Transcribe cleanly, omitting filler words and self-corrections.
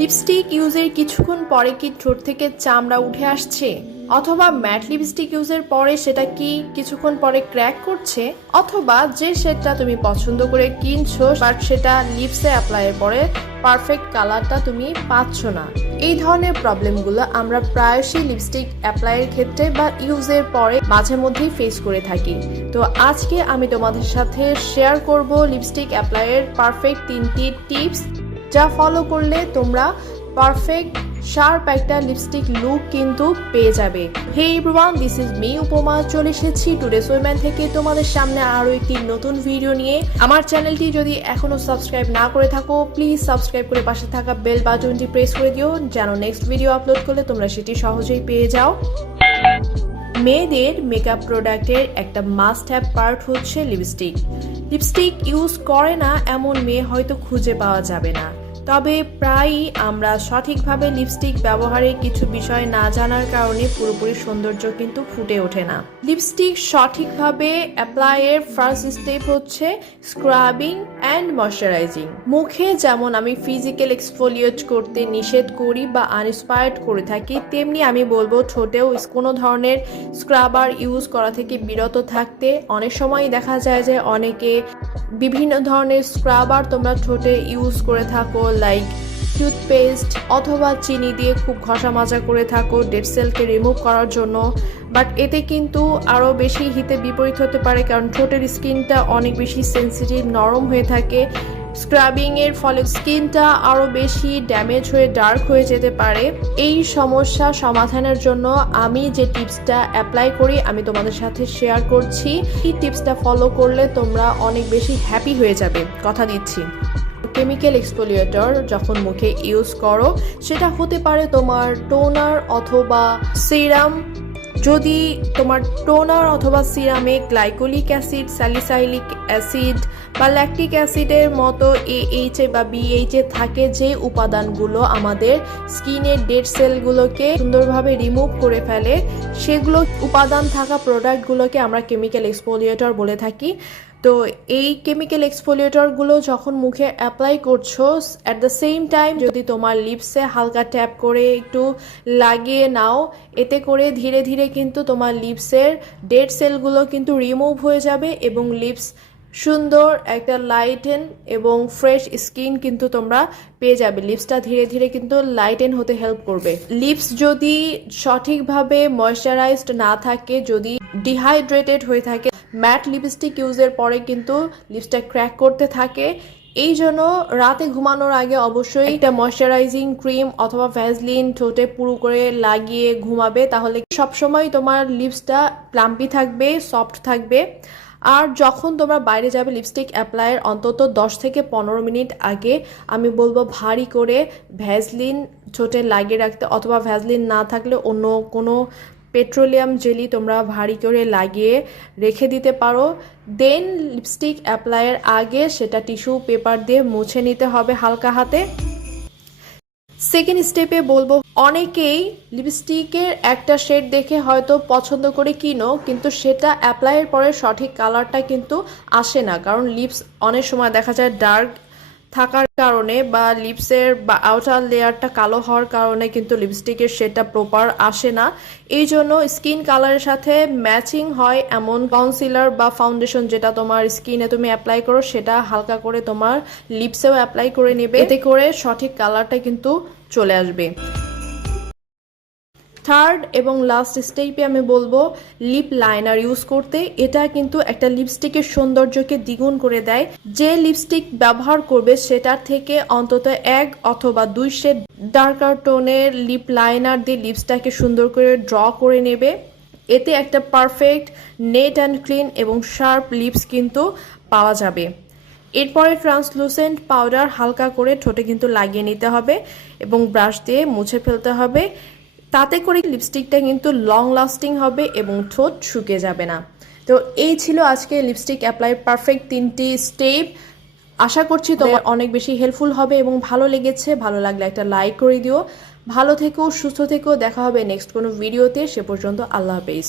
Lipstick ইউজের কিছুক্ষণ পরে কি ঠোঁট থেকে চামড়া উঠে আসছে, অথবা ম্যাট লিপস্টিক ইউজের পরে সেটা কি কিছুক্ষণ পরে ক্র্যাক করছে, অথবা যে শেডটা তুমি পছন্দ করে কিনছো বাট সেটা লিপসে অ্যাপ্লাইয়ের পরে পারফেক্ট কালারটা তুমি পাচ্ছ না। এই ধরনের প্রবলেমগুলো আমরা প্রায়শই লিপস্টিক অ্যাপ্লাইয়ের ক্ষেত্রে বা ইউজের পরে মাঝে মধ্যেই ফেস করে থাকি। তো আজকে আমি তোমাদের সাথে শেয়ার করব লিপস্টিক অ্যাপ্লাইয়ের পারফেক্ট 3টি টিপস, যা ফলো করলে তোমরা পারফেক্ট শার্প একটা লিপস্টিক লুক কিন্তু পেয়ে যাবে। Hey everyone, this is me Upama. চলে এসেছি টুডেস উইমেন থেকে তোমাদের সামনে আরো একটি নতুন ভিডিও নিয়ে। আমার চ্যানেলটি যদি এখনো সাবস্ক্রাইব না করে থাকো, প্লিজ সাবস্ক্রাইব করে পাশে থাকা বেল বাটনটি প্রেস করে দিও, যেন নেক্সট ভিডিও আপলোড করলে তোমরা সেটি সহজেই পেয়ে যাও। মেয়েদের মেকআপ প্রোডাক্টের একটা মাস্ট হ্যাভ পার্ট হচ্ছে লিপস্টিক। লিপস্টিক ইউজ করে না এমন মেয়ে হয়তো খুঁজে পাওয়া যাবে না, তবে প্রায়ই আমরা সঠিকভাবে লিপস্টিক ব্যবহারে কিছু বিষয় না জানার কারণে পুরোপুরি সৌন্দর্য কিন্তু ফুটে ওঠে না। লিপস্টিক সঠিকভাবে অ্যাপ্লাইয়ের ফার্স্ট স্টেপ হচ্ছে স্ক্রাবিং অ্যান্ড ময়শ্চারাইজিং। মুখে যেমন আমি ফিজিক্যাল এক্সফোলিয়েট করতে নিষেধ করি বা আনইন্সপায়ার্ড করে থাকি, তেমনি আমি বলবো ঠোঁটেও কোনো ধরনের স্ক্রাবার ইউজ করা থেকে বিরত থাকতে। অনেক সময় দেখা যায় যে অনেকে বিভিন্ন ধরনের স্ক্রাবার তোমরা ঠোঁটে ইউজ করে থাকো, লাইক টুথপেস্ট অথবা চিনি দিয়ে খুব ঘষা মাজা করে থাকো ডেড সেলকে রিমুভ করার জন্য, বাট এতে কিন্তু আরও বেশি হিতে বিপরীত হতে পারে, কারণ ঠোঁটের স্কিনটা অনেক বেশি সেন্সিটিভ, নরম হয়ে থাকে। স্ক্রাবিং এর ফলে স্কিনটা আরো বেশি ড্যামেজ হয়ে ডার্ক হয়ে যেতে পারে। এই সমস্যা সমাধানের জন্য আমি যে টিপসটা অ্যাপ্লাই করি আমি তোমাদের সাথে শেয়ার করছি। এই টিপসটা ফলো করলে তোমরা অনেক বেশি হ্যাপি হয়ে যাবে, কথা দিচ্ছি। কেমিক্যাল এক্সফোলিয়েটর যখন মুখে ইউজ করো, সেটা হতে পারে তোমার টোনার অথবা সিরাম। যদি তোমার টোনার অথবা সিরামে গ্লাইকোলিক অ্যাসিড, স্যালিসাইলিক অ্যাসিড বা ল্যাকটিক অ্যাসিডের মতো AHA বা BHA থাকে, যে উপাদানগুলো আমাদের স্কিনের ডেড সেলগুলোকে সুন্দরভাবে রিমুভ করে ফেলে, সেগুলো উপাদান থাকা প্রোডাক্টগুলোকে আমরা কেমিক্যাল এক্সফোলিয়েটর বলে থাকি। তো এই কেমিক্যাল এক্সফোলিয়েটরগুলো যখন মুখে অ্যাপ্লাই করছো, অ্যাট দ্য সেম টাইম যদি তোমার লিপসে হালকা ট্যাপ করে একটু লাগিয়ে নাও, এতে করে ধীরে ধীরে কিন্তু তোমার লিপসের ডেড সেলগুলো কিন্তু রিমুভ হয়ে যাবে এবং লিপস সুন্দর একটা লাইটেন এবং ফ্রেশ স্কিন কিন্তু তোমরা পেয়ে যাবে। লিপসটা ধীরে ধীরে কিন্তু লাইটেন হতে হেল্প করবে। লিপস যদি সঠিকভাবে ময়শ্চারাইজড না থাকে, যদি ডিহাইড্রেটেড হয়ে থাকে, ম্যাট লিপস্টিক ইউজের পরে কিন্তু লিপসটা ক্র্যাক করতে থাকে। এই জন্য রাতে ঘুমানোর আগে অবশ্যই একটা ময়শ্চারাইজিং ক্রিম অথবা ভ্যাসলিন ঠোঁটে পুরো করে লাগিয়ে ঘুমাবে, তাহলে সবসময় তোমার লিপসটা প্লাম্পি থাকবে, সফট থাকবে। আর যখন তোমরা বাইরে যাবে লিপস্টিক অ্যাপ্লাইয়ের অন্তত 10 থেকে 15 মিনিট আগে আমি বলবো ভারী করে ভ্যাসলিন ঠোঁটে লাগিয়ে রাখতে, অথবা ভ্যাসলিন না থাকলে অন্য কোনো পেট্রোলিয়াম জেলি তোমরা ভারী করে লাগিয়ে রেখে দিতে পারো। দেন লিপস্টিক অ্যাপ্লাইয়ের আগে সেটা টিস্যু পেপার দিয়ে মুছে নিতে হবে হালকা হাতে। সেকেন্ড স্টেপে বলবো, অনেকেই লিপস্টিকের একটা শেড দেখে হয়তো পছন্দ করে কিনো, কিন্তু সেটা অ্যাপ্লাইয়ের পরে সঠিক কালারটা কিন্তু আসে না, কারণ লিপস অনেক সময় দেখা যায় ডার্ক থাকার কারণে বা লিপসের বা আউটার লেয়ারটা কালো হওয়ার কারণে কিন্তু লিপস্টিকের শেডটা প্রপার আসে না। এই জন্য স্কিন কালারের সাথে ম্যাচিং হয় এমন কনসিলার বা ফাউন্ডেশন যেটা তোমার স্কিনে তুমি অ্যাপ্লাই করো, সেটা হালকা করে তোমার লিপসেও অ্যাপ্লাই করে নেবে, এতে করে সঠিক কালারটা কিন্তু চলে আসবে। থার্ড এবং লাস্ট স্টেপে আমি বলবো লিপ লাইনার ইউজ করতে। এটা কিন্তু একটা লিপস্টিকের সৌন্দর্যকে দ্বিগুণ করে দেয়। যে লিপস্টিক ব্যবহার করবে সেটার থেকে অন্তত 1 অথবা 2 শেড ডার্কার টোনের লিপ লাইনার দিয়ে লিপসটাকে সুন্দর করে ড্র করে নেবে। এতে একটা পারফেক্ট নেট অ্যান্ড ক্লিন এবং শার্প লিপস কিন্তু পাওয়া যাবে। এরপরে ট্রান্সলুসেন্ট পাউডার হালকা করে ঠোঁটে কিন্তু লাগিয়ে নিতে হবে এবং ব্রাশ দিয়ে মুছে ফেলতে হবে। তাতে করে লিপস্টিকটা কিন্তু লং লাস্টিং হবে এবং ঠোঁট শুকিয়ে যাবে না। তো এই ছিল আজকে লিপস্টিক অ্যাপ্লাই পারফেক্ট 3টি স্টেপ। আশা করছি তোমার অনেক বেশি হেল্পফুল হবে এবং ভালো লেগেছে। ভালো লাগলে একটা লাইক করে দিও। ভালো থেকো, সুস্থ থেকো, দেখা হবে নেক্সট কোনো ভিডিওতে। সে পর্যন্ত আল্লাহ হাফেজ।